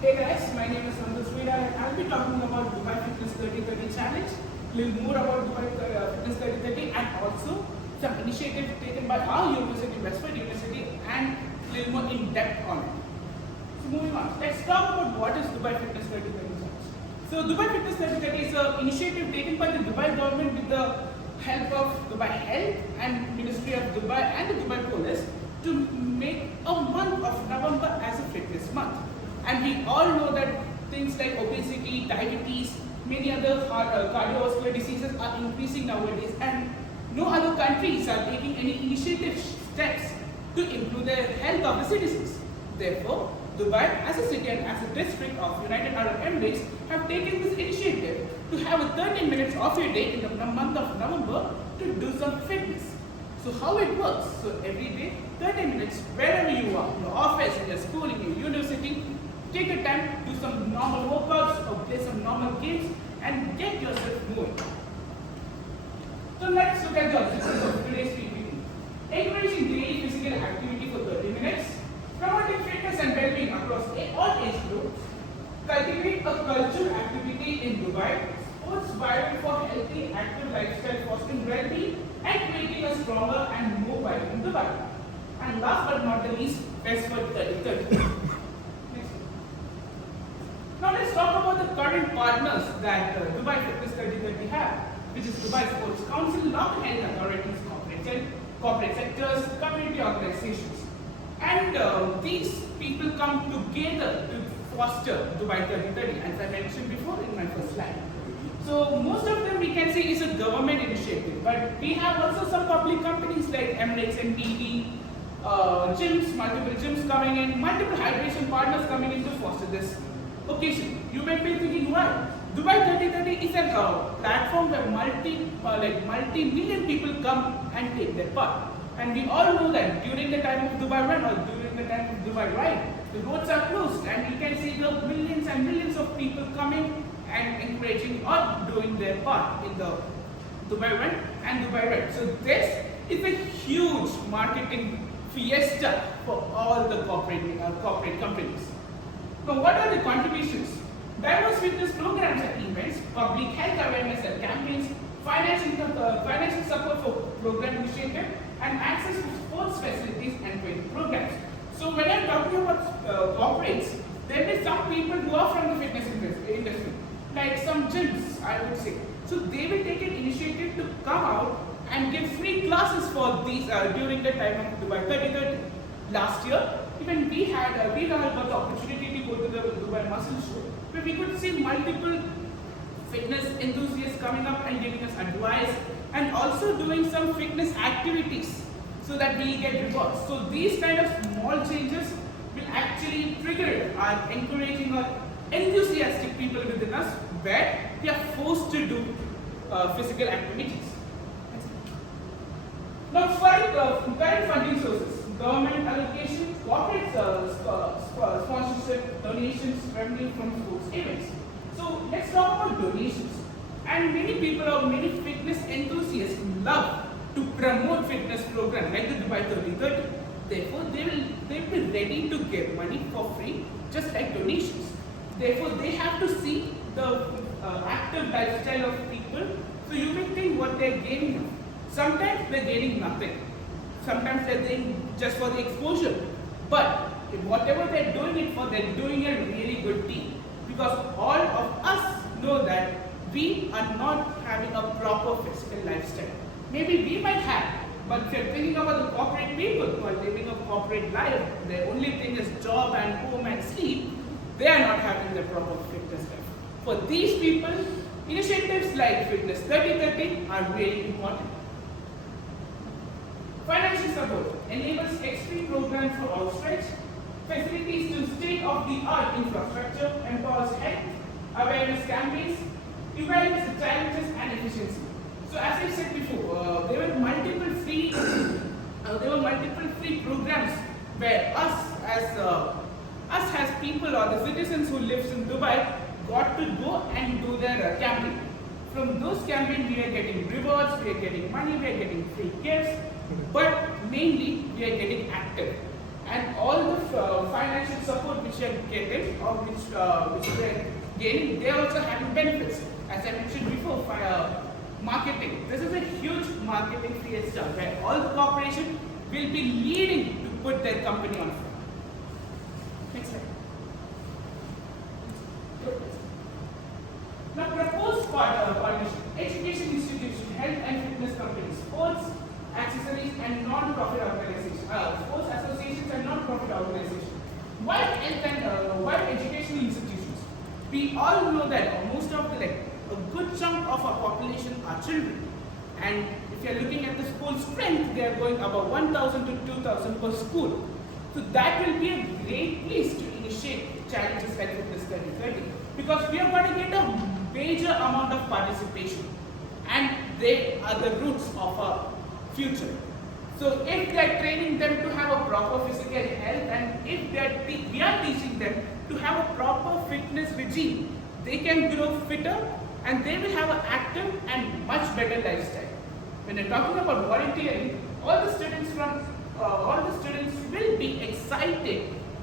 Hey guys, my name is Santosh Sridhar and I'll be talking about Dubai Fitness 3030 Challenge, a little more about Dubai Fitness 3030 and also some initiatives taken by our university, Westwood University, and a little more in depth on it. So moving on, let's talk about what is Dubai Fitness 3030 Challenge. So Dubai Fitness 3030 is an initiative taken by the Dubai government with the help of Dubai Health and Ministry of Dubai and the Dubai Police to make a month of November as a fitness month. And we all know that things like obesity, diabetes, many other cardiovascular diseases are increasing nowadays, and no other countries are taking any initiative steps to improve the health of the citizens. Therefore, Dubai as a city and as a district of United Arab Emirates have taken this initiative to have a 30 minutes of your day in the month of November to do some fitness. So how it works? So every day, 30 minutes, wherever you are, in your office, in your school, in your university, take a time, do some normal workouts or play some normal games and get yourself moving. So let's look at the objectives of today's PPT. Encouraging daily physical activity for 30 minutes, promoting fitness and well-being across all age groups, cultivate a cultural activity in Dubai, sports vibrant for healthy, active lifestyle, fostering well-being and creating a stronger and more vibrant Dubai. And last but not the least, Westwood 3030. Now let's talk about the current partners that Dubai Fitness 3030 have, which is Dubai Sports Council, local health authorities, corporate sectors, community organizations. And these people come together to foster Dubai 3030, as I mentioned before in my first slide. So most of them we can say is a government initiative, but we have also some public companies like Emirates NTD, gyms, multiple gyms coming in, multiple hydration partners coming in to foster this occasion. You may be thinking, why? Dubai 3030 is a platform where multi-million people come and take their part. And we all know that during the time of Dubai Run or during the time of Dubai Ride, the roads are closed and you can see the millions and millions of people coming and encouraging or doing their part in the Dubai Run and Dubai Ride. So this is a huge marketing fiesta for all the corporate companies. Now, what are the contributions? Diverse fitness programs and events, public health awareness and campaigns, financial support for program initiative, and access to sports facilities and training programs. So, when I'm talking about corporates, there are some people who are from the fitness industry, like some gyms, I would say. So, they will take an initiative to come out and give free classes for these during the time of Dubai 3030. Last year, even we had got the opportunity to go to the Dubai Muscle Show, where we could see multiple fitness enthusiasts coming up and giving us advice and also doing some fitness activities so that we get rewards. So these kind of small changes will actually trigger our encouraging or enthusiastic people within us where they are forced to do physical activities. Now, current funding sources. Government allocation, corporate sponsorship, donations, revenue from sports events. So let's talk about donations. And many people or many fitness enthusiasts love to promote fitness programs like the Dubai 3030. Therefore, they will be ready to give money for free, just like donations. Therefore, they have to see the active lifestyle of people. So you may think what they're gaining. Sometimes they're gaining nothing. Sometimes they're doing just for the exposure. But whatever they're doing it for, they're doing a really good deed. Because all of us know that we are not having a proper physical lifestyle. Maybe we might have, but if you're thinking about the corporate people who are living a corporate life, their only thing is job and home and sleep, they are not having the proper fitness life. For these people, initiatives like Fitness 3030 are really important. Financial support enables extreme programs for outstretch, facilities to state-of-the-art infrastructure, empowers health, awareness campaigns, evaluates the challenges and efficiency. So as I said before, there were multiple free programs where us as people or the citizens who lives in Dubai got to go and do their campaign. From those campaigns, we are getting rewards, we are getting money, we are getting free gifts, but mainly we are getting active. and all the financial support which they are getting or which they are gaining, they are also having benefits. As I mentioned before, marketing. This is a huge marketing fiesta where all the corporation will be leading to put their company on front. Next slide. Now, proposed partnership: education institution, health and fitness companies, sports, accessories, and non-profit organizations. Sports associations and non-profit organizations. Why health and why educational institutions? We all know that most of the a good chunk of our population are children, and if you are looking at the school strength, they are going about 1,000 to 2,000 per school. So that will be a great place to initiate challenges like Fitness 3030, because we are going to get a major amount of participation, and they are the roots of our future. So if they are training them to have a proper physical health, and if we are teaching them to have a proper fitness regime, they can grow fitter and they will have an active and much better lifestyle. When you're talking about volunteering, all the students will be excited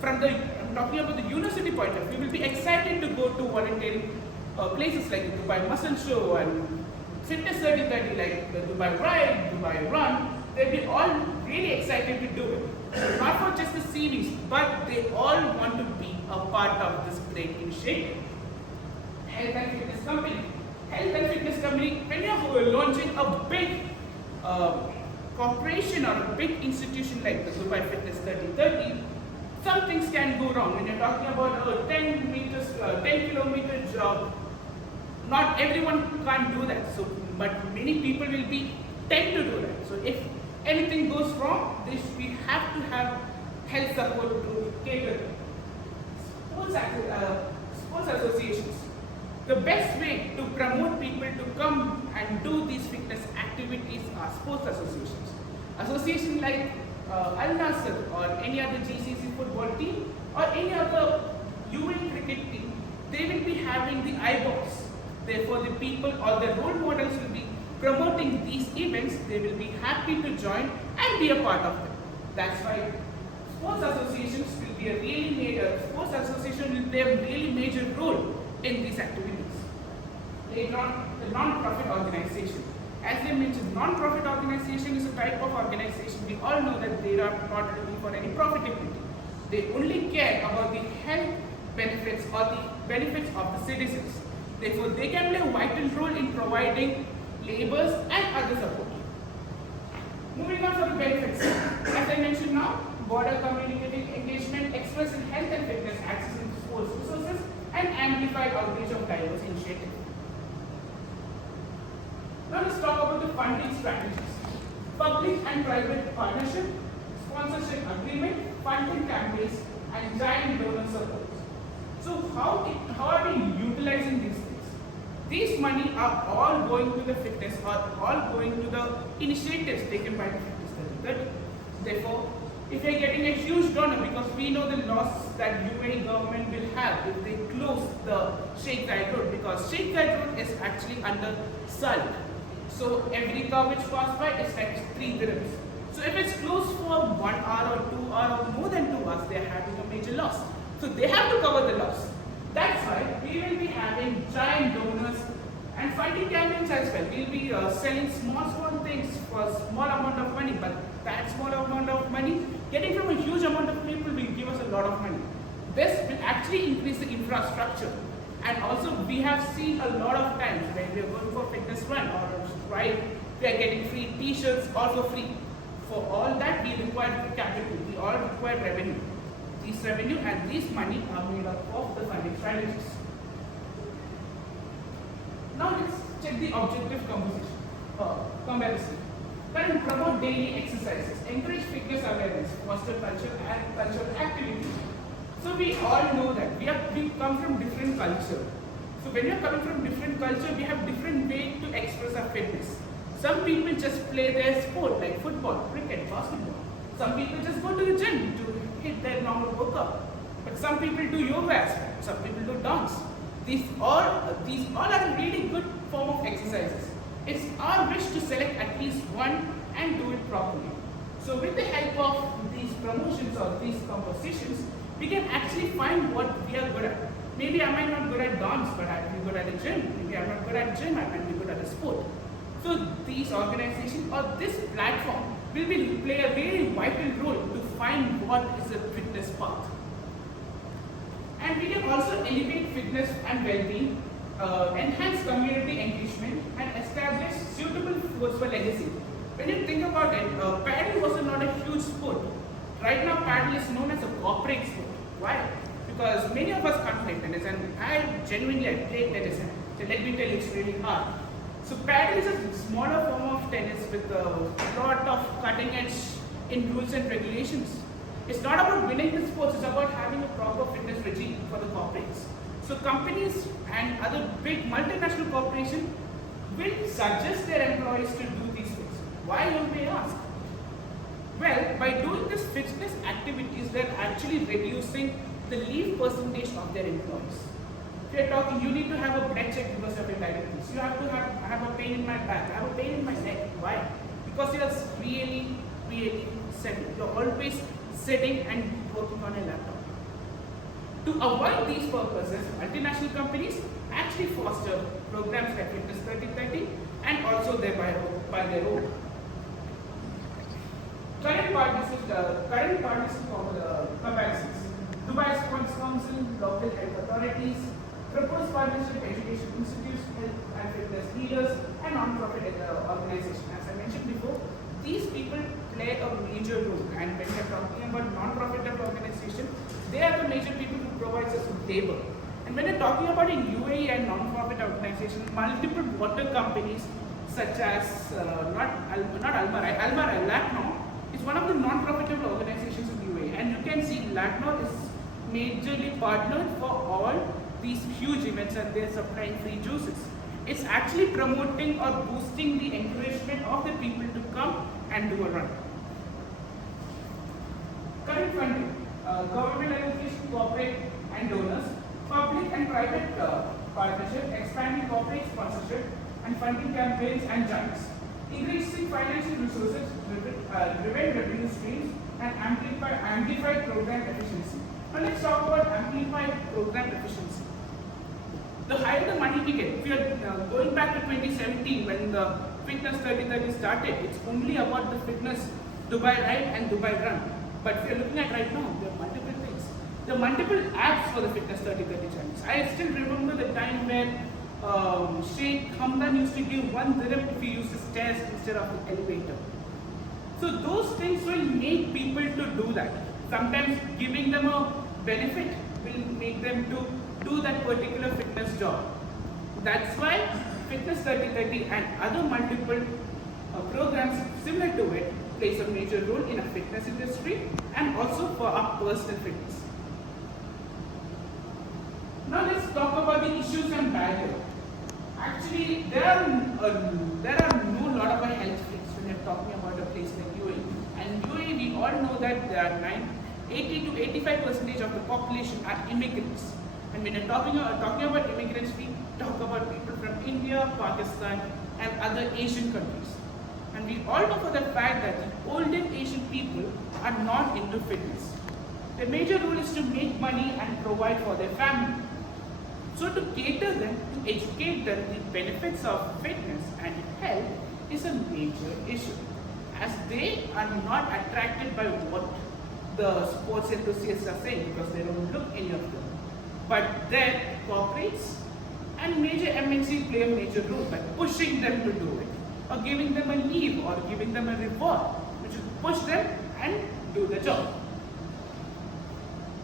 from the, I'm talking about the university point of view, will be excited to go to volunteering places like the Dubai Muscle Show and Fitness 3030, like the Dubai Ride, Dubai Run. They'll be all really excited to do it. Not for just the CVs, but they all want to be a part of this great initiative. Health and fitness company. Health and fitness company, when you're launching a big corporation or a big institution like the Dubai Fitness 3030, some things can go wrong. When you're talking about a 10 kilometer job, not everyone can't do that. So, but many people will be tend to do that. So if anything goes wrong, we have to have health support to cater. Sports associations. The best way to promote people to come and do these fitness activities are sports associations. Associations like Al Nassr or any other GCC football team or any other UAE cricket team, they will be having the eyeballs. Therefore, the people or the role models will be promoting these events. They will be happy to join and be a part of them. That's why sports associations will be a really major, sports association will play a really major role in these activities. Later on, the non-profit organization. As I mentioned, non-profit organization is a type of organization. We all know that they are not looking for any profitability. They only care about the health benefits or the benefits of the citizens. Therefore, they can play a vital role in providing labors and other support. Moving on for the benefits. As I mentioned now, broader community engagement, express in health and fitness, access to sports resources, and amplified outreach of diverse initiatives. Now let's talk about the funding strategies. Public and private partnership, sponsorship agreement, funding campaigns, and giant donor support. So how are we utilizing these things? These money are all going to the fitness or all going to the initiatives taken by the fitness study. Therefore, if we are getting a huge donor, because we know the loss that UAE government will have if they close the Sheikh Zayed Road, because Sheikh Zayed Road is actually under SALT. So every car which passes by is like 3 dirhams. So if it's closed for 1 hour or 2 hours or more than 2 hours, they are having a major loss. So they have to cover the loss. That's why we will be having giant donors and funding campaigns as well. We'll be selling small things for a small amount of money, but that small amount of money, getting from a huge amount of people will give us a lot of money. This will actually increase the infrastructure. And also we have seen a lot of times when we are going for fitness run or ride, we are getting free t-shirts all for free. For all that we require capital, we all require revenue. This revenue and this money are made up of the funding strategies. Now let's check the objective comparison. Can promote daily exercises, encourage fitness awareness, foster culture and cultural activity. So we all know that we come from different culture. So when we are coming from different culture, we have different way to express our fitness. Some people just play their sport like football, cricket, basketball. Some people just go to the gym to hit their normal workout. But some people do yoga as well. Some people do dance. These all are a really good form of exercises. It's our wish to select at least one and do it properly. So with the help of these promotions or these compositions, we can actually find what we are good at. Maybe I might not good at dance, but I might be good at the gym. Maybe I'm not good at gym, I might be good at a sport. So these organizations or this platform will play a very vital role to find what is a fitness path. And we can also elevate fitness and well-being, enhance community engagement, and establish suitable sports for legacy. When you think about it, paddle was not a huge sport. Right now, paddle is known as a corporate sport. Why? Because many of us can't play tennis, and I genuinely played tennis, and so let me tell you, it's really hard. So paddle is a smaller form of tennis with a lot of cutting edge in rules and regulations. It's not about winning the sports, it's about having a proper fitness regime for the corporates. So companies and other big multinational corporations will suggest their employees to do these things. Why, you may ask? Well, by doing this fitness activities, they're actually reducing the leave percentage of their employees. If you're talking, you need to have a blood check because of your diabetes. You have to have a pain in my back, I have a pain in my neck. Why? Because you're really sitting. You're always sitting and working on a laptop. To avoid these purposes, multinational companies actually foster programs like Fitness 3030 and also thereby by their own. Current partnerships comparisons. Dubai Sports Council, local health authorities, proposed partnership, education institutes, health and fitness leaders, and non-profit organizations. As I mentioned before, these people play a major role. And when we are talking about non-profit organizations, they are the major people who provide us with labor. And when we're talking about in UAE and non-profit organizations, multiple water companies such as Almarai, LACNOR is one of the non-profitable organizations in UAE. And you can see LACNOR is majorly partnered for all these huge events and they're supplying free juices. It's actually promoting or boosting the encouragement of the people to come and do a run. Current funding, government allocation, corporate and donors, public and private partnership, expanding corporate sponsorship and funding campaigns and giants, increasing financial resources, driven revenue streams and amplified program efficiency. Now let's talk about amplified program efficiency. The higher the money we get, if we are going back to 2017 when the Fitness 3030 started, it's only about the Fitness Dubai Ride and Dubai Run. But if you're looking at right now, there are multiple things. There are multiple apps for the Fitness 3030 challenge. I still remember the time when Sheikh Hamdan used to give 1 dirham if he used the stairs instead of the elevator. So those things will make people to do that. Sometimes giving them a benefit will make them to do that particular fitness job. That's why Fitness 3030 and other multiple programs similar to it plays a major role in a fitness industry and also for our personal fitness. Now let's talk about the issues and barriers. Actually, there are no lot of health risks when you're talking about a place like UAE. And UAE, we all know that there are 80 to 85% of the population are immigrants. And when you're talking about immigrants, we talk about people from India, Pakistan, and other Asian countries. And we all know for the fact that the older Asian people are not into fitness. Their major role is to make money and provide for their family. So to cater them, to educate them the benefits of fitness and health is a major issue, as they are not attracted by what the sports enthusiasts are saying because they don't look any of them. But then corporates and major MNC play a major role by pushing them to do it, or giving them a leave, or giving them a reward, which will push them and do the job.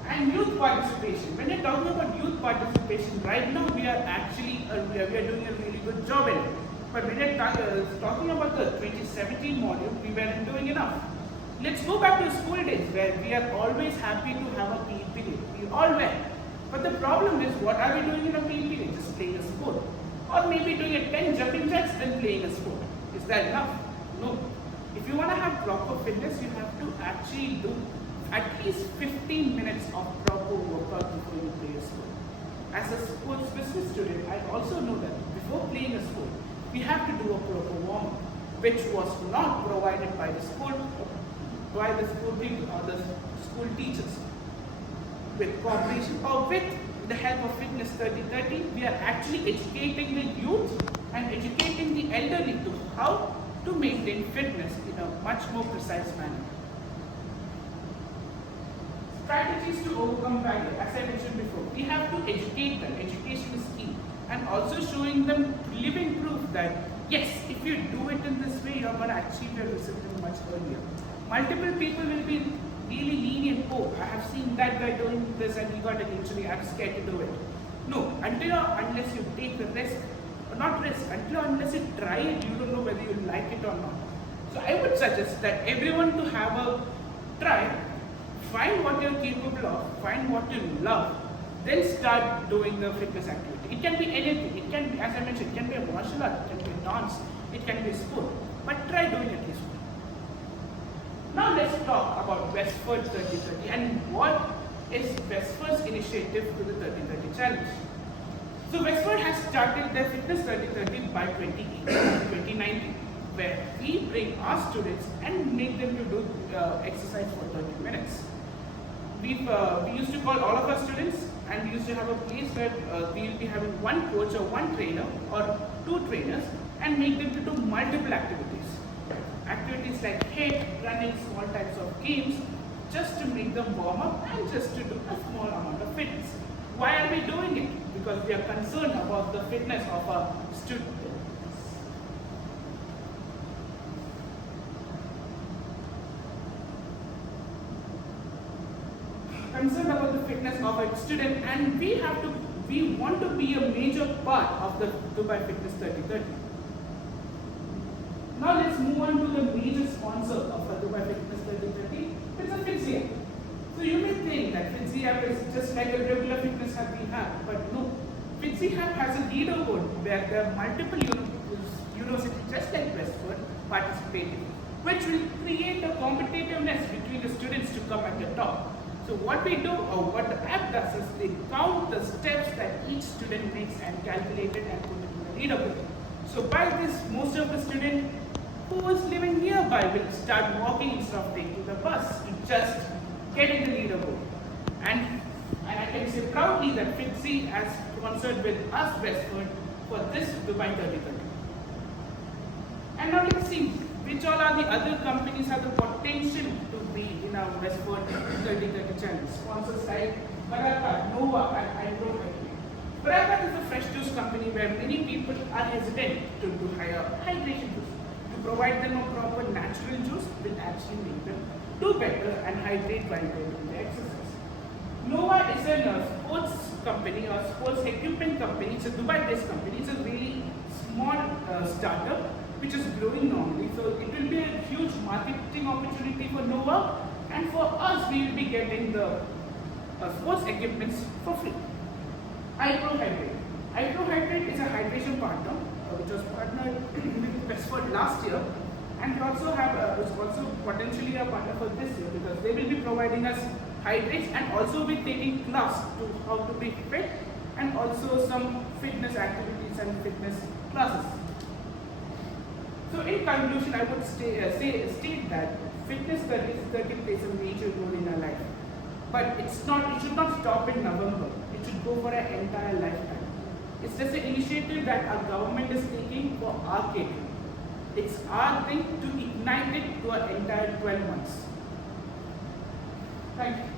And youth participation. When you're talking about youth participation, right now we are actually we are doing a really good job in it. But when you're talking about the 2017 module, we weren't doing enough. Let's go back to school days where we are always happy to have a PE period. We all went. But the problem is, what are we doing in a PE period? Just playing a sport. Or maybe doing a 10 jumping jacks, then playing a sport. Is that enough? No. If you want to have proper fitness, you have to actually do at least 15 minutes of proper workout before you play a sport. As a sports business student, I also know that before playing a sport, we have to do a proper warm-up, which was not provided by the school by the school people or the school teachers. With cooperation or with the help of Fitness 3030, we are actually educating the youth and educating the elderly to how to maintain fitness in a much more precise manner. Strategies to overcome barrier. As I mentioned before, we have to educate them. Education is key, and also showing them living proof that yes, if you do it in this way, you're going to achieve your result much earlier. Multiple people will be really lenient. Oh, I have seen that guy doing this and he got an injury. I'm scared to do it. No, until or unless you take the risk, or not risk, until or unless you try it, you don't know whether you like it or not. So I would suggest that everyone to have a try. Find what you're capable of, find what you love, then start doing the fitness activity. It can be anything. It can be, as I mentioned, it can be a martial art, it can be a dance, it can be a sport. But try doing it this way. Now let's talk about Westford 3030 and what is Westford's initiative to the 3030 challenge. So Westford has started their Fitness 3030 by 2019, where we bring our students and make them to do exercise for 30 minutes. We used to call all of our students, and we used to have a place where we will be having one coach or one trainer or two trainers and make them to do multiple activities. Activities like HIIT, running, small types of games, just to make them warm up and just to do a small amount of fitness. Why are we doing it? Because we are concerned about the fitness of our students. Concerned about the fitness of a student, and we want to be a major part of the Dubai Fitness 3030. Now let's move on to the major sponsor of the Dubai Fitness 3030. It's a FitZiApp. So you may think that FitZiApp is just like a regular fitness app we have, but no. FitZiApp has a leaderboard where there are multiple universities just like Westford participating, which will create a competitiveness between the students to come at the top. So what we do, or what the app does, is they count the steps that each student makes and calculate it and put it in the leaderboard. So by this, most of the student who is living nearby will start walking instead of taking the bus to just get in the leaderboard. And I can say proudly that FitZi has sponsored with us Westford for this Dubai 3030. And now let's see which all are the other companies have the potential to be in our Westford 3030 challenge. Sponsors like Barakat, Nova, and Hydrohydrate. Barakat is a fresh juice company where many people are hesitant to hire hydration juice. To provide them a proper natural juice will actually make them do better and hydrate while doing the exercise. Nova is a sports company or sports equipment company. It's a Dubai-based company. It's a really small startup which is growing normally. So it will be a huge marketing opportunity for Nova, and for us we will be getting the sports equipments for free. Hydrohydrate. Hydrohydrate is a hydration partner which was partnered with Westford last year, and was also potentially a partner for this year because they will be providing us hydrates and also be taking class to how to be fit and also some fitness activities and fitness classes. So in conclusion, I would state that fitness 3030 plays a major role in our life. But it should not stop in November. It should go for an entire lifetime. It's just an initiative that our government is taking for our catering. It's our thing to ignite it to an entire 12 months. Thank you.